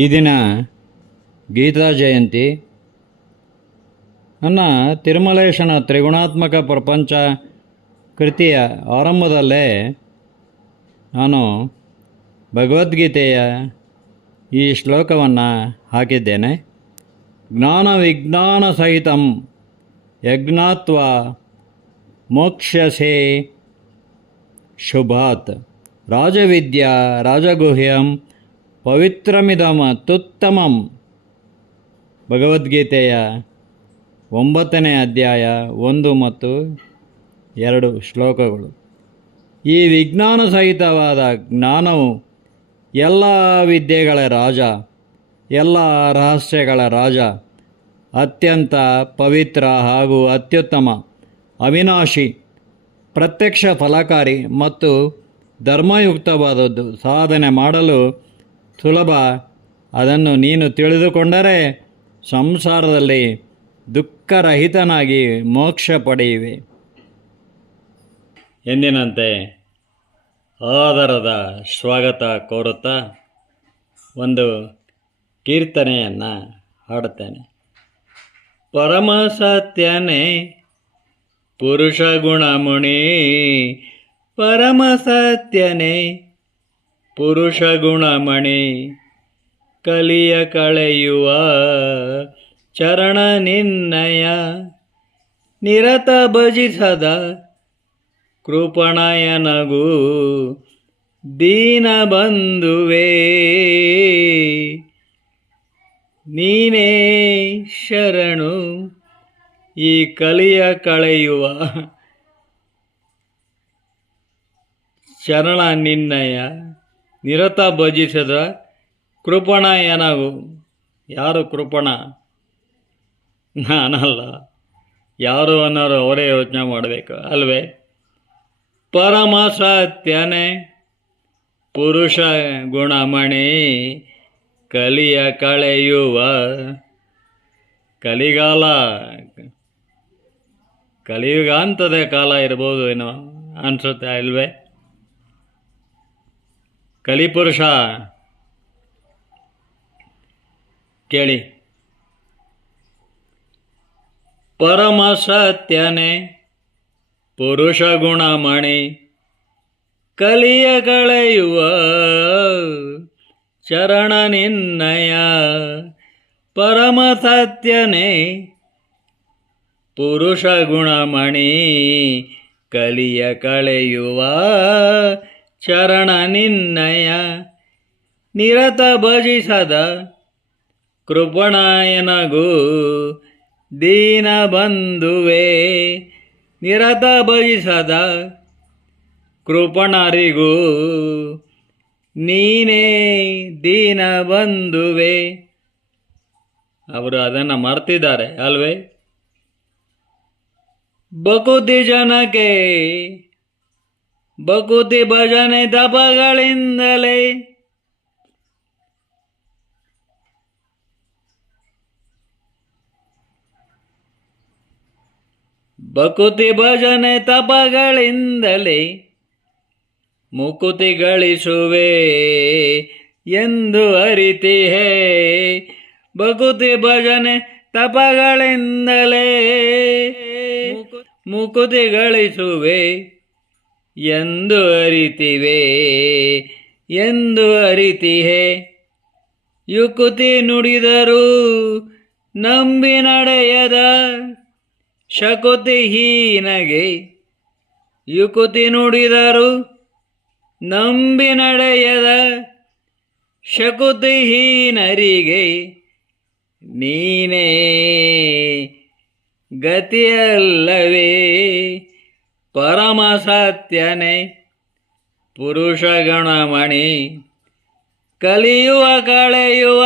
ಈ ದಿನ ಗೀತಾ ಜಯಂತಿ. ನನ್ನ ತಿರುಮಲೇಶನ ತ್ರಿಗುಣಾತ್ಮಕ ಪ್ರಪಂಚ ಕೃತಿಯ ಆರಂಭದಲ್ಲೇ ನಾನು ಭಗವದ್ಗೀತೆಯ ಈ ಶ್ಲೋಕವನ್ನು ಹಾಕಿದ್ದೇನೆ. ಜ್ಞಾನ ವಿಜ್ಞಾನ ಸಹಿತಂ ಯಜ್ಞಾತ್ವ ಮೋಕ್ಷ್ಯಸೆ ಶುಭಾತ್ ರಾಜವಿದ್ಯಾ ರಾಜಗುಹ್ಯಂ ಪವಿತ್ರಮಿದಮತ್ಯುತ್ತಮಂ. ಭಗವದ್ಗೀತೆಯ 9ನೇ ಅಧ್ಯಾಯ 1 ಮತ್ತು 2 ಶ್ಲೋಕಗಳು. ಈ ವಿಜ್ಞಾನ ಸಹಿತವಾದ ಜ್ಞಾನವು ಎಲ್ಲ ವಿದ್ಯೆಗಳ ರಾಜ, ಎಲ್ಲ ರಹಸ್ಯಗಳ ರಾಜ, ಅತ್ಯಂತ ಪವಿತ್ರ ಹಾಗೂ ಅತ್ಯುತ್ತಮ, ಅವಿನಾಶಿ, ಪ್ರತ್ಯಕ್ಷ ಫಲಕಾರಿ ಮತ್ತು ಧರ್ಮಯುಕ್ತವಾದದ್ದು. ಸಾಧನೆ ಮಾಡಲು ಸುಲಭ. ಅದನ್ನು ನೀನು ತಿಳಿದುಕೊಂಡರೆ ಸಂಸಾರದಲ್ಲಿ ದುಃಖರಹಿತನಾಗಿ ಮೋಕ್ಷ ಪಡೆಯುವೆ. ಎಂದಿನಂತೆ ಆದರದ ಸ್ವಾಗತ ಕೋರುತ್ತಾ ಒಂದು ಕೀರ್ತನೆಯನ್ನು ಹಾಡುತ್ತೇನೆ. ಪರಮ ಸತ್ಯನೇ ಪುರುಷ ಗುಣಮುನಿ, ಪರಮ ಸತ್ಯನೇ ಪುರುಷ ಗುಣಮಣಿ, ಕಲಿಯ ಕಳೆಯುವ ಚರಣ ನಿನ್ನಯ, ನಿರತ ಭಜಿಸದ ಕೃಪಣಯನಗೂ ದೀನ ಬಂಧುವೇ, ನೀನೇ ಶರಣು ಈ ಕಲಿಯ ಕಳೆಯುವ ಶರಣ ನಿನ್ನಯ, ನಿರತ ಭಜಿಸದ ಕೃಪಣಯನಗೂ. ಯಾರು ಕೃಪಣ? ನಾನಲ್ಲ. ಯಾರು ಅನ್ನೋರು ಅವರೇ ಯೋಚನೆ ಮಾಡಬೇಕು ಅಲ್ವೇ? ಪರಮ ಸತ್ಯನೇ ಪುರುಷ ಗುಣಮಣಿ, ಕಲಿಯ ಕಳೆಯುವ. ಕಲಿಯುಗಾಂತದ ಕಾಲ ಇರ್ಬೋದು ಏನೋ ಅನಿಸುತ್ತೆ ಅಲ್ವೇ? ಕಲಿಪುರುಷ ಕೇಳಿ. ಪರಮ ಸತ್ಯನೇ ಪುರುಷ ಗುಣಮಣಿ, ಕಲಿಯ ಕಳೆಯುವ ಚರಣ ನಿನ್ನಯ. ಪರಮ ಸತ್ಯನೇ ಪುರುಷ ಗುಣಮಣಿ, ಕಲಿಯ ಕಳೆಯುವ ಚರಣ ನಿನ್ನಯ, ನಿರತ ಭಜಿಸದ ಕೃಪಣಯನಗೂ ದೀನ ಬಂಧುವೇ, ನಿರತ ಭಜಿಸದ ಕೃಪಣರಿಗೂ ನೀನೇ ದೀನ ಬಂಧುವೇ. ಅವರು ಅದನ್ನು ಮರ್ತಿದ್ದಾರೆ ಅಲ್ವೇ? ಬಕುತಿ ಜನಕ್ಕೆ ಬಕುತಿ ಭಜನೆ ತಪಗಳಿಂದಲೇ, ಬಕುತಿ ಭಜನೆ ತಪಗಳಿಂದಲೇ ಮುಕುತಿ ಗಳಿಸುವೆ ಎಂದು ಅರಿತಿಹೇ. ಬಕುತಿ ಭಜನೆ ತಪಗಳಿಂದಲೇ ಮುಕುತಿ ಗಳಿಸುವೆ ಎಂದು ಅರಿತಿವೆ, ಎಂದು ಅರಿತಿಹೇ. ಯುಕುತಿ ನುಡಿದರು ನಂಬಿ ನಡೆಯದ ಶಕುತಿ ಹೀನಗೆ, ಯುಕುತಿ ನುಡಿದರು ನಂಬಿ ನಡೆಯದ ಶಕುತಿ ಹೀನರಿಗೆ ನೀನೇ ಗತಿಯಲ್ಲವೇ. ಪರಮ ಸತ್ಯನೇ ಪುರುಷ ಗಣಮಣಿ, ಕಲಿಯುವ ಕಳೆಯುವ.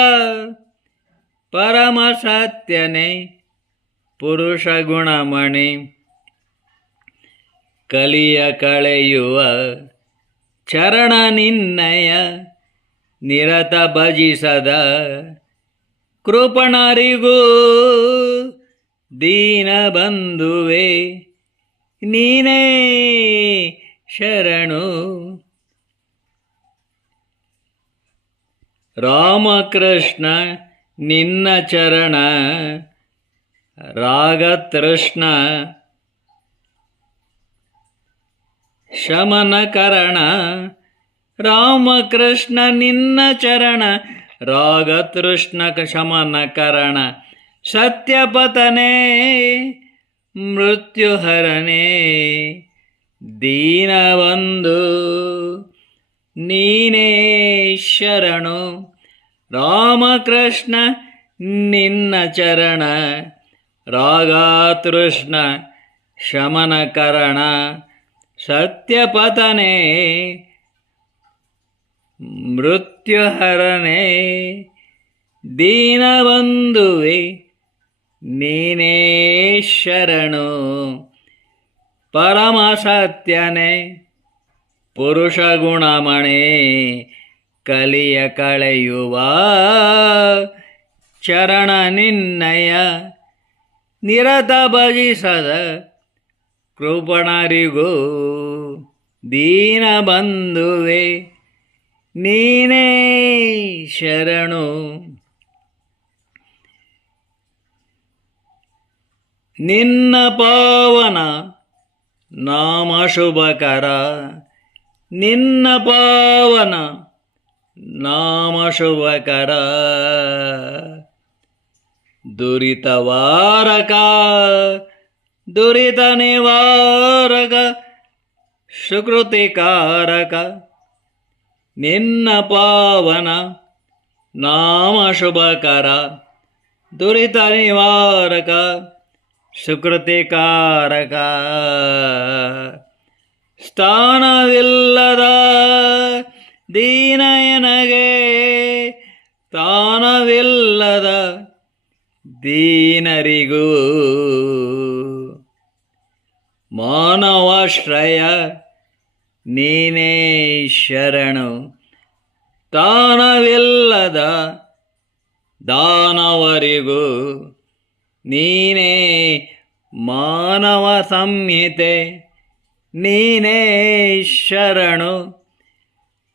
ಪರಮ ಸತ್ಯನೇ ಪುರುಷ ಗುಣಮಣಿ, ಕಲಿಯ ಕಳೆಯುವ ಚರಣ ನಿನ್ನಯ, ನಿರತ ಭಜಿಸದ ಕೃಪಣರಿಗೂ ದೀನ ಬಂಧುವೇ, ನೀನೇ ಶರಣು ರಾಮಕೃಷ್ಣ ನಿನ್ನ ಚರಣ ರಾಗತೃಷ್ಣ ಶಮನಕರಣ. ರಾಮಕೃಷ್ಣ ನಿನ್ನ ಚರಣ ರಾಗತೃಷ್ಣ ಶಮನಕರಣ. ಸತ್ಯಪತನೇ ಮೃತ್ಯುಹರನೇ ದೀನಬಂಧು ನೀನೇ ಶರಣು. ರಾಮಕೃಷ್ಣ ನಿನ್ನ ಚರಣ ರಾಗತೃಷ್ಣ ಶಮನಕರಣ. ಸತ್ಯಪತನೇ ಮೃತ್ಯುಹರನೇ ದೀನಬಂಧುವೆ ನೀನೇ ಶರಣು. ಪರಮ ಸತ್ಯನೇ ಪುರುಷ ಗುಣಮಣೆ ಕಲಿಯ ಕಳೆಯುವ ಚರಣ ನಿನ್ನಯ ನಿರತ ಭಜಿಸದ ಕೃಪಣರಿಗೂ ದೀನಬಂಧುವೆ ನೀನೇ ಶರಣು. ನಿನ್ನ ಪಾವನ ನಾಮ ಶುಭಕರ. ನಿನ್ನ ಪಾವನ ನಾಮ ಶುಭಕರ. ದುರಿತವಾರಕ ದುರಿತ ನಿವಾರಕ ಸುಕೃತಿಕಾರಕ. ನಿನ್ನ ಪಾವನ ನಾಮ ಶುಭಕರ. ದುರಿತ ನಿವಾರಕ ಸುಕೃತಿಕಾರಕ. ಸ್ಥಾನವಿಲ್ಲದ ದೀನಯನಗೆ ತಾನವಿಲ್ಲದ ದೀನರಿಗೂ ಮಾನವಾಶ್ರಯ ನೀನೇ ಶರಣು. ತಾನವಿಲ್ಲದ ದಾನವರಿಗೂ ನೀನೇ ಮಾನವ ಸಂಹಿತೆ ನೀನೇ ಶರಣು.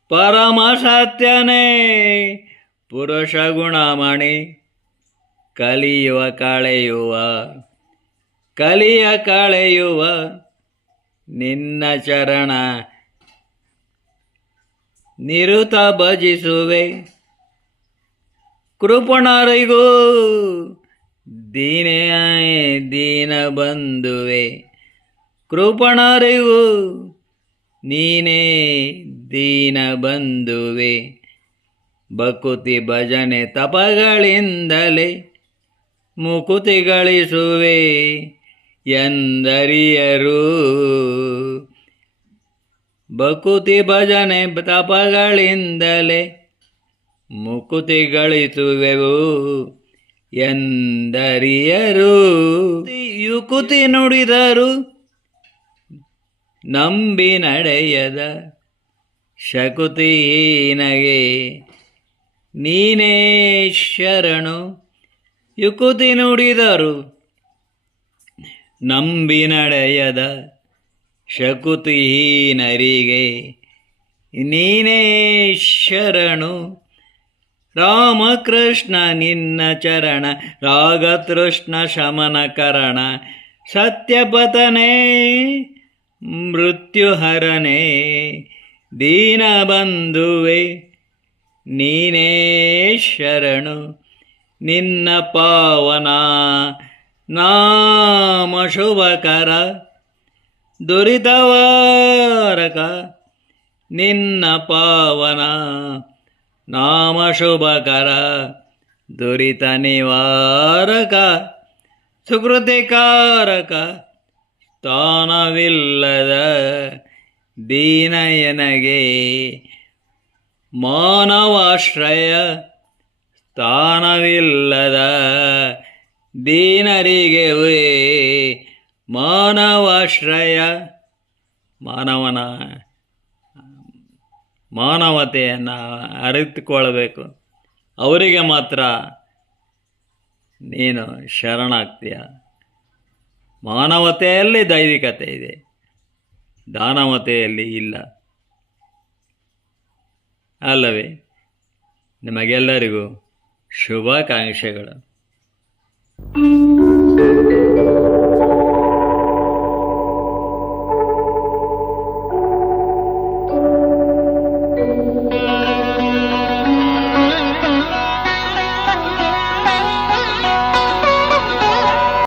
ಪರಮ ಸತ್ಯನೇ ಪುರುಷ ಗುಣಮಣಿ ಕಲಿಯುವ ಕಳೆಯುವ ಕಲಿಯ ಕಳೆಯುವ ನಿನ್ನ ಚರಣ ನಿರುತ ಭಜಿಸುವೆ. ಕೃಪಣರಿಗೂ ದೀನ ಬಂಧುವೆ. ಕೃಪಣರಿಗೂ ನೀನೇ ದೀನ ಬಂಧುವೆ. ಭಕುತಿ ಭಜನೆ ತಪಗಳಿಂದಲೇ ಮುಕುತಿ ಗಳಿಸುವೆ ಎಂದರಿಯರು. ಭಕುತಿ ಭಜನೆ ತಪಗಳಿಂದಲೇ ಮುಕುತಿ ಗಳಿಸುವೆವು ಎಂದರಿಯರು. ಯುಕುತಿ ನುಡಿದರು ನಂಬಿ ನಡೆಯದ ಶಕುತಿಹೀನಗೆ ನೀನೇ ಶರಣು. ಯುಕುತಿ ನುಡಿದರು ನಂಬಿ ನಡೆಯದ ಶಕುತಿಹೀನರಿಗೆ ನೀನೇ ಶರಣು. ರಾಮಕೃಷ್ಣ ನಿನ್ನ ಚರಣ ರಾಗತೃಷ್ಣ ಶಮನಕರಣ. ಸತ್ಯಪತನೇ ಮೃತ್ಯುಹರನೇ ದೀನಬಂಧುವೆ ನೀನೇ ಶರಣು. ನಿನ್ನ ಪಾವನ ನಾಮ ಶುಭಕರ ದುರಿತವಾರಕ. ನಿನ್ನ ಪಾವನ ನಾಮ ಶುಭಕರ ದುರಿತ ನಿವಾರಕ ಸುಕೃತಿಕಾರಕ. ಸ್ಥಾನವಿಲ್ಲದ ದೀನಯನಗೆ ಮಾನವಾಶ್ರಯ. ಸ್ಥಾನವಿಲ್ಲದ ದೀನರಿಗೆ ಮಾನವಾಶ್ರಯ. ಮಾನವತೆಯನ್ನು ಅರಿತುಕೊಳ್ಬೇಕು. ಅವರಿಗೆ ಮಾತ್ರ ನೀನು ಶರಣಾಗ್ತೀಯ. ಮಾನವತೆಯಲ್ಲಿ ದೈವಿಕತೆ ಇದೆ, ದಾನವತೆಯಲ್ಲಿ ಇಲ್ಲ ಅಲ್ಲವೇ? ನಿಮಗೆಲ್ಲರಿಗೂ ಶುಭಾಕಾಂಕ್ಷೆಗಳು.